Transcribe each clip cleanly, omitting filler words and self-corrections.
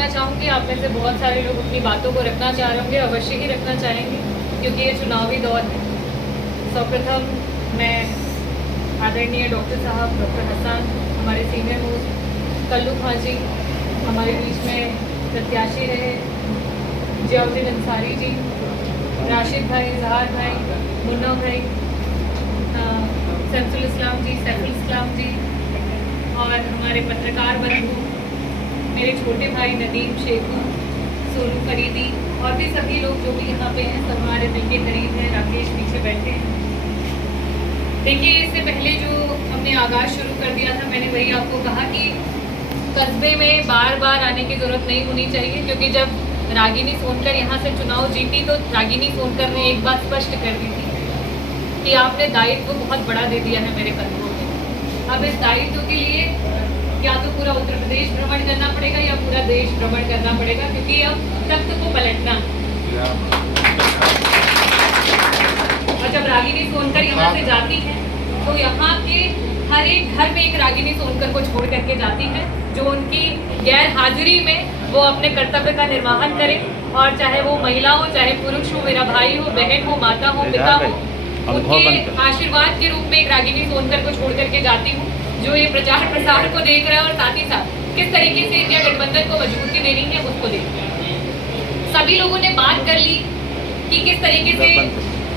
मैं चाहूँगी आप में से बहुत सारे लोग अपनी बातों को रखना चाह रहे होंगे, अवश्य ही रखना चाहेंगे क्योंकि ये चुनावी दौर है। सर्वप्रथम मैं आदरणीय डॉक्टर साहब डॉक्टर हसन, हमारे सीनियर मोस्ट कल्लू खां जी, हमारे बीच में प्रत्याशी रहे जियाउद्दीन अंसारी जी, राशिद भाई, जहार भाई, मुन्ना भाई, सैफुल इस्लाम जी और हमारे पत्रकार बंधु, मेरे छोटे भाई नदीम शेखू, सोनू फरीदी और भी सभी लोग जो भी यहाँ पे हैं, सब हमारे दिल के करीब हैं। राकेश पीछे बैठे हैं। देखिए, इससे पहले जो हमने आगाज़ शुरू कर दिया था, मैंने वही आपको कहा कि कस्बे में बार बार आने की ज़रूरत नहीं होनी चाहिए क्योंकि जब रागिनी सोनकर यहाँ से चुनाव जीती तो रागिनी सोनकर ने एक बात स्पष्ट कर दी थी कि आपने दायित्व बहुत बड़ा दे दिया है मेरे कंधों में। अब इस दायित्व के लिए या तो पूरा उत्तर प्रदेश भ्रमण करना पड़ेगा या पूरा देश भ्रमण करना पड़ेगा क्योंकि अब तख्त को पलटना है। और जब रागिनी सोनकर यहाँ से जाती है तो यहाँ के हर एक घर में एक रागिनी सोनकर को छोड़ करके जाती है जो उनकी गैर हाजिरी में वो अपने कर्तव्य का निर्वहन करे, और चाहे वो महिला हो, चाहे पुरुष हो, मेरा भाई हो, बहन हो, माता हो, पिता हो, उनके आशीर्वाद के रूप में एक रागिनी सोनकर को छोड़ करके जाती हूँ जो ये प्रचार प्रसार को देख रहा है और साथ ही साथ किस तरीके से इंडिया गठबंधन को मजबूती देनी है उसको देख रहा है। सभी लोगों ने बात कर ली कि किस तरीके से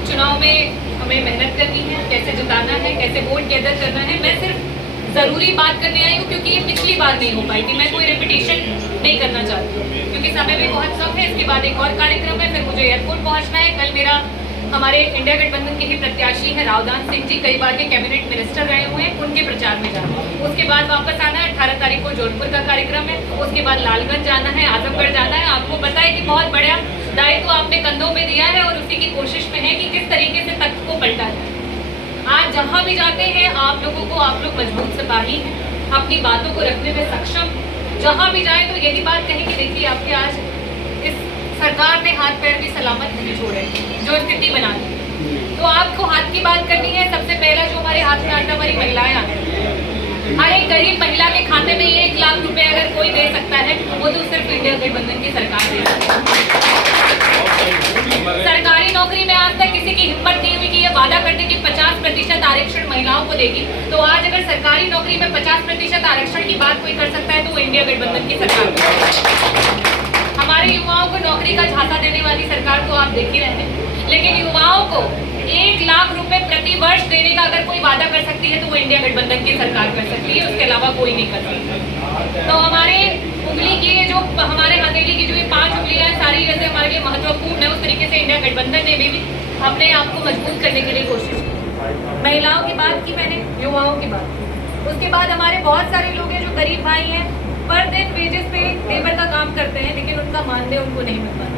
चुनाव में हमें मेहनत करनी है, कैसे जिताना है, कैसे वोट गैदर करना है। मैं सिर्फ ज़रूरी बात करने आई हूँ क्योंकि ये पिछली बार नहीं हो पाई थी। मैं कोई रिपीटेशन नहीं करना चाहती हूँ क्योंकि समय भी बहुत कम है। इसके बाद एक और कार्यक्रम है, फिर मुझे एयरपोर्ट पहुँचना है। कल मेरा हमारे इंडिया गठबंधन के ही प्रत्याशी हैं रावदान सिंह जी, कई बार के कैबिनेट मिनिस्टर रहे हुए हैं, उनके प्रचार में जाना है। उसके बाद वापस आना है। 18 तारीख को जौनपुर का कार्यक्रम है, उसके बाद लालगंज जाना है, आजमगढ़ जाना है। आपको पता है कि बहुत बड़ा दायित्व आपने कंधों में दिया है और उसी की कोशिश में है कि किस तरीके से तख्त को पलटा जाए। आज जहाँ भी जाते हैं आप लोगों को, आप लोग मजबूत सिपाही हैं, अपनी बातों को रखने में सक्षम। जहाँ भी जाए तो यही बात कहें कि देखिए आपके आज इस सरकार ने हाथ पैर भी सलामत नहीं छोड़े जो स्थिति बना दी। तो आपको हाथ की बात करनी है। सबसे पहला जो हमारे हाथ में आटा वाली महिलाएं आती हैं, हर एक गरीब महिला के खाते में 1 लाख रुपए अगर कोई दे सकता है वो तो सिर्फ इंडिया गठबंधन की सरकार दे सकती है। सरकारी नौकरी में आज तक किसी की हिम्मत नहीं हुई कि ये वादा करते कि 50% आरक्षण महिलाओं को देगी। तो आज अगर सरकारी नौकरी में 50% आरक्षण की बात कोई कर सकता है तो वो इंडिया गठबंधन की सरकार। हमारे युवाओं को नौकरी का झांसा देने वाली सरकार तो आप देख ही रहे हैं, लेकिन युवाओं को 1 लाख रुपए प्रति वर्ष देने का अगर कोई वादा कर सकती है तो वो इंडिया गठबंधन की सरकार कर सकती है, उसके अलावा कोई नहीं कर सकता। तो हमारे उंगली की ये जो हमारे हथेली की जो ये 5 उंगलियां हैं सारी जैसे हमारे लिए महत्वपूर्ण है, उस तरीके से इंडिया गठबंधन ने भी अपने आप को मजबूत करने के लिए कोशिश की। महिलाओं की बात की मैंने, युवाओं की बात की। उसके बाद हमारे बहुत सारे लोग हैं जो गरीब भाई हैं, पर दिन वेजेस पे लेबर का काम करते हैं लेकिन उनका मानदेय उनको नहीं मिल पाता।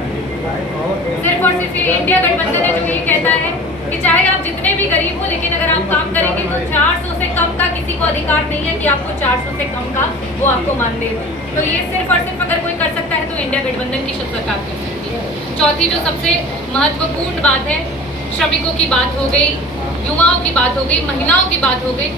सिर्फ और सिर्फ ये इंडिया गठबंधन है जो ये कहता है कि चाहे आप जितने भी गरीब हो लेकिन अगर आप काम करेंगे तो 400 से कम का किसी को अधिकार नहीं है कि आपको 400 से कम का वो आपको मानदेय दे। तो ये सिर्फ और सिर्फ अगर कोई कर सकता है तो इंडिया गठबंधन की सरकार कर सकती है। चौथी जो सबसे महत्वपूर्ण बात है, श्रमिकों की बात हो गई, युवाओं की बात हो गई, महिलाओं की बात हो गई।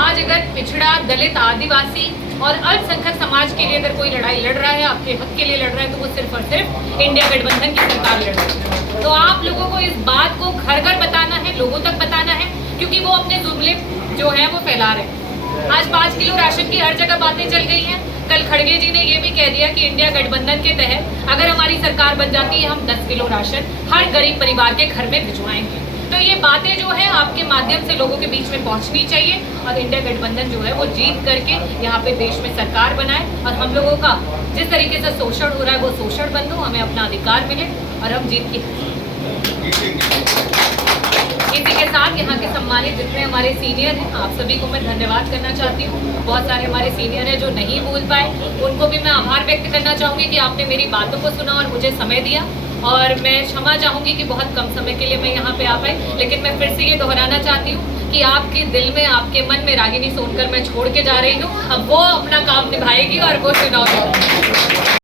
आज अगर पिछड़ा, दलित, आदिवासी और अल्पसंख्यक समाज के लिए अगर कोई लड़ाई लड़ रहा है, आपके हक के लिए लड़ रहा है, तो वो सिर्फ और सिर्फ इंडिया गठबंधन की सरकार लड़ रही है। तो आप लोगों को इस बात को घर घर बताना है, लोगों तक बताना है, क्योंकि वो अपने जुमले जो है वो फैला रहे हैं। आज 5 किलो राशन की हर जगह बातें चल गई हैं। कल खड़गे जी ने ये भी कह दिया कि इंडिया गठबंधन के तहत अगर हमारी सरकार बन जाती है हम 10 किलो राशन हर गरीब परिवार के घर में भिजवाएंगे। तो ये बातें जो है आपके माध्यम से लोगों के बीच में पहुंचनी चाहिए और इंडिया गठबंधन जो है वो जीत करके यहाँ पे देश में सरकार बनाए और हम लोगों का जिस तरीके से शोषण हो रहा है वो शोषण बंद हो, हमें अपना अधिकार मिले और हम जीत की। इसी के साथ यहाँ के सम्मानित जितने हमारे सीनियर हैं आप सभी को मैं धन्यवाद करना चाहती हूँ। बहुत सारे हमारे सीनियर हैं जो नहीं बोल पाए, उनको भी मैं आभार व्यक्त करना चाहूँगी कि आपने मेरी बातों को सुना और मुझे समय दिया। और मैं क्षमा चाहूँगी कि बहुत कम समय के लिए मैं यहाँ पे आ पाई, लेकिन मैं फिर से ये दोहराना चाहती हूँ कि आपके दिल में, आपके मन में रागिनी सोनकर मैं छोड़ के जा रही हूँ। अब वो अपना काम निभाएगी और वो चुनाव